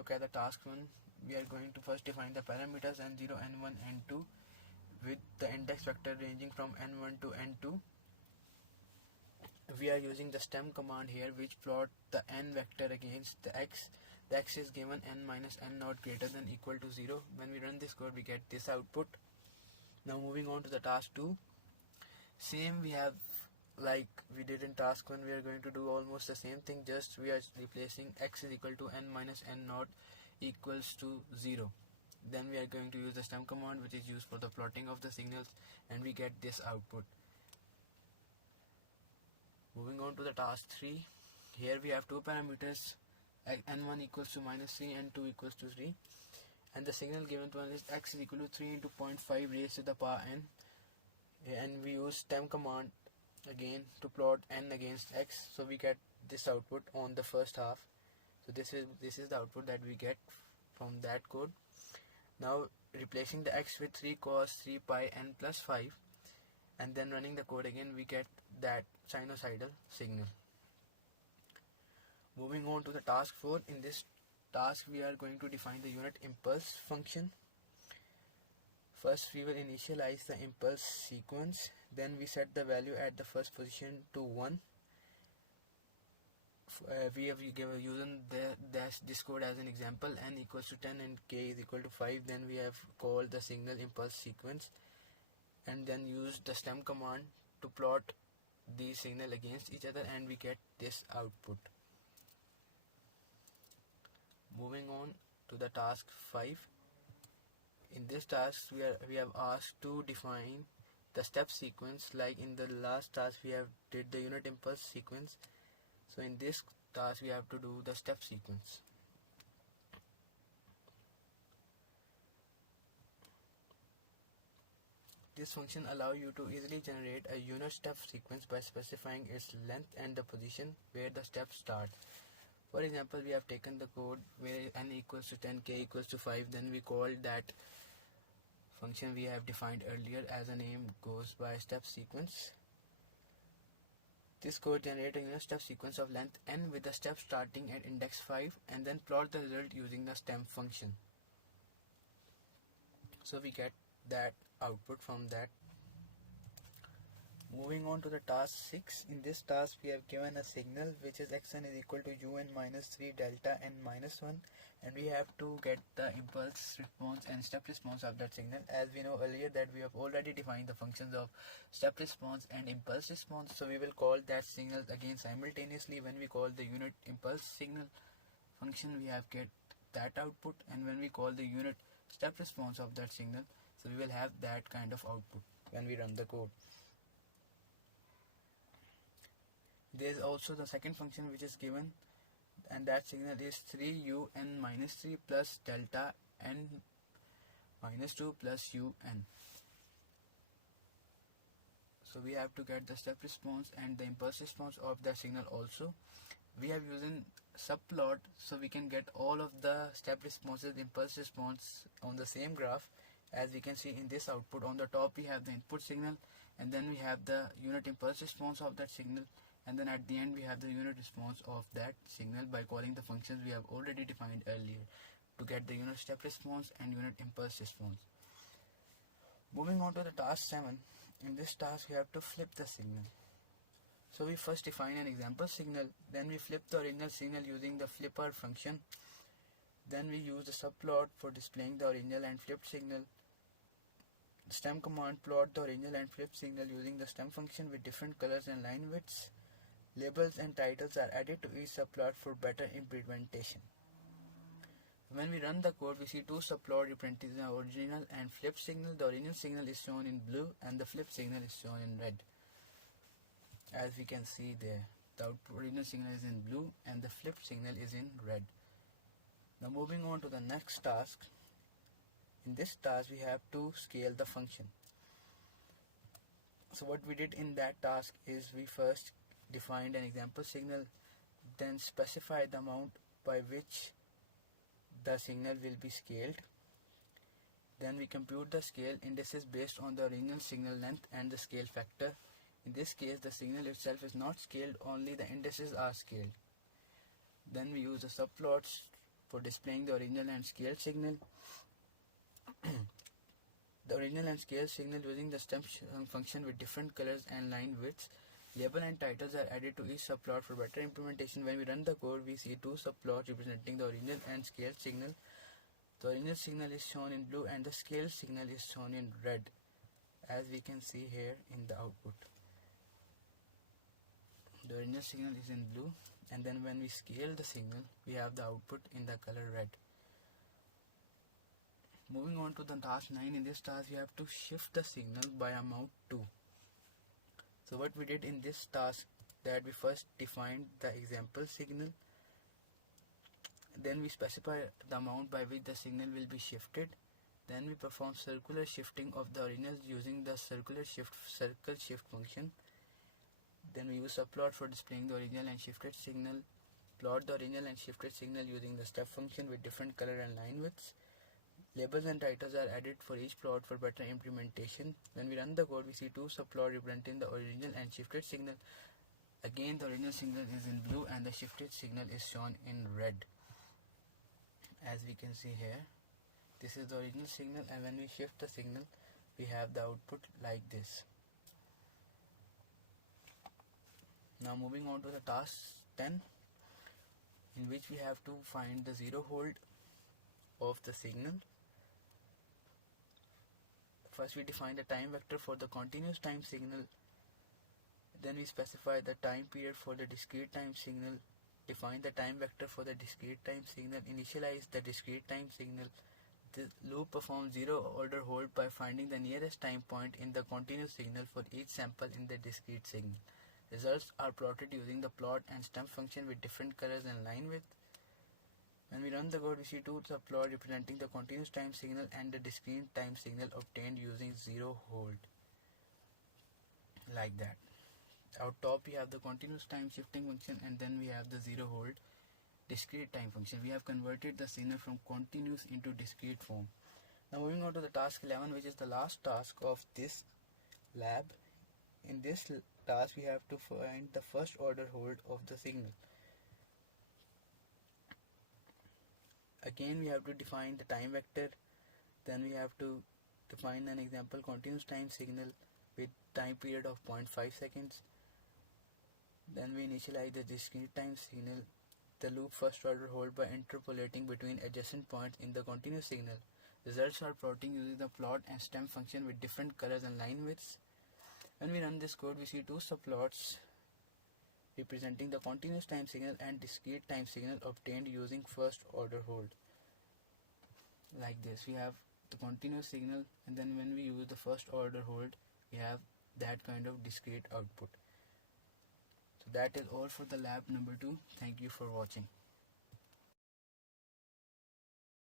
look at the task 1, we are going to first define the parameters n0, n1, n2 with the index vector ranging from n1 to n2. We are using the stem command here, which plot the n vector against the x. The x is given n minus n naught greater than equal to 0. When we run this code, we get this output. Now moving on to the task 2. Same we have like we did in task 1, we are going to do almost the same thing, just we are replacing x is equal to n minus n naught equals to 0. Then we are going to use the stem command, which is used for the plotting of the signals, and we get this output. Moving on to the task 3. Here we have two parameters, n1 equals to minus 3, n2 equals to 3, and the signal given to us is x is equal to 3 into 0.5 raised to the power n, and we use stem command again to plot n against x, so we get this output on the first half. So this is the output that we get from that code. Now replacing the x with 3 cos 3 pi n plus 5, and then running the code again, we get that sinusoidal signal. Moving on to the task 4. In this task we are going to define the unit impulse function. First we will initialize the impulse sequence, then we set the value at the first position to 1. We have using this code as an example, n equals to 10 and k is equal to 5. Then we have called the signal impulse sequence and then use the stem command to plot these signal against each other, and we get this output. Moving on to the task 5. In this task we have asked to define the step sequence, like in the last task we have did the unit impulse sequence. So in this task we have to do the step sequence. This function allows you to easily generate a unit step sequence by specifying its length and the position where the steps start. For example, we have taken the code where n equals to 10, k equals to 5, then we call that function we have defined earlier as a name goes by step sequence. This code generates a unit step sequence of length n with the step starting at index 5 and then plot the result using the stem function. So we get that output from that. Moving on to the task 6. In this task we have given a signal which is xn is equal to un minus 3 delta n minus 1, and we have to get the impulse response and step response of that signal. As we know earlier that we have already defined the functions of step response and impulse response, so we will call that signal again simultaneously. When we call the unit impulse signal function, we have get that output, and when we call the unit step response of that signal, so we will have that kind of output when we run the code. There is also the second function which is given, and that signal is 3un minus 3 plus delta n minus 2 plus un. So we have to get the step response and the impulse response of that signal also. We have using subplot, so we can get all of the step responses, impulse response on the same graph. As we can see in this output, on the top we have the input signal, and then we have the unit impulse response of that signal, and then at the end we have the unit response of that signal by calling the functions we have already defined earlier to get the unit step response and unit impulse response. Moving on to the task 7. In this task we have to flip the signal. So we first define an example signal, then we flip the original signal using the flipper function. Then we use the subplot for displaying the original and flipped signal. The stem command plot the original and flipped signal using the stem function with different colors and line widths. Labels and titles are added to each subplot for better implementation. When we run the code, we see two subplots representing the original and flipped signal. The original signal is shown in blue and the flipped signal is shown in red. As we can see there, the original signal is in blue and the flipped signal is in red. Now moving on to the next task. In this task we have to scale the function. So what we did in that task is we first defined an example signal, then specify the amount by which the signal will be scaled. Then we compute the scale indices based on the original signal length and the scale factor. In this case the signal itself is not scaled, only the indices are scaled. Then we use the subplots for displaying the original and scaled signal. The original and scaled signal using the step function with different colors and line widths. Label and titles are added to each subplot for better implementation. When we run the code, we see two subplots representing the original and scaled signal. The original signal is shown in blue and the scaled signal is shown in red, as we can see here in the output. The original signal is in blue, and then when we scale the signal, we have the output in the color red. Moving on to the task 9, in this task we have to shift the signal by amount 2. So what we did in this task, that we first defined the example signal, then we specify the amount by which the signal will be shifted, then we perform circular shifting of the original using the circle shift function. Then we use subplot for displaying the original and shifted signal, plot the original and shifted signal using the step function with different color and line widths. Labels and titles are added for each plot for better implementation. When we run the code, we see two subplots representing the original and shifted signal. Again, the original signal is in blue and the shifted signal is shown in red. As we can see here, this is the original signal, and when we shift the signal, we have the output like this. Now moving on to the task 10, in which we have to find the zero hold of the signal. First we define the time vector for the continuous time signal, then we specify the time period for the discrete time signal, define the time vector for the discrete time signal, initialize the discrete time signal. The loop performs zero order hold by finding the nearest time point in the continuous signal for each sample in the discrete signal. Results are plotted using the plot and stem function with different colors and line width. When we run the code, we see two subplots representing the continuous time signal and the discrete time signal obtained using zero hold, like that. Out top we have the continuous time shifting function, and then we have the zero hold discrete time function. We have converted the signal from continuous into discrete form. Now moving on to the task 11, which is the last task of this lab. In this task we have to find the first order hold of the signal. Again we have to define the time vector, then we have to define an example continuous time signal with time period of 0.5 seconds. Then we initialize the discrete time signal, the loop first order hold by interpolating between adjacent points in the continuous signal. Results are plotting using the plot and stem function with different colors and line widths. When we run this code, we see two subplots representing the continuous time signal and discrete time signal obtained using first order hold. Like this, we have the continuous signal, and then when we use the first order hold, we have that kind of discrete output. So that is all for the lab number 2. Thank you for watching.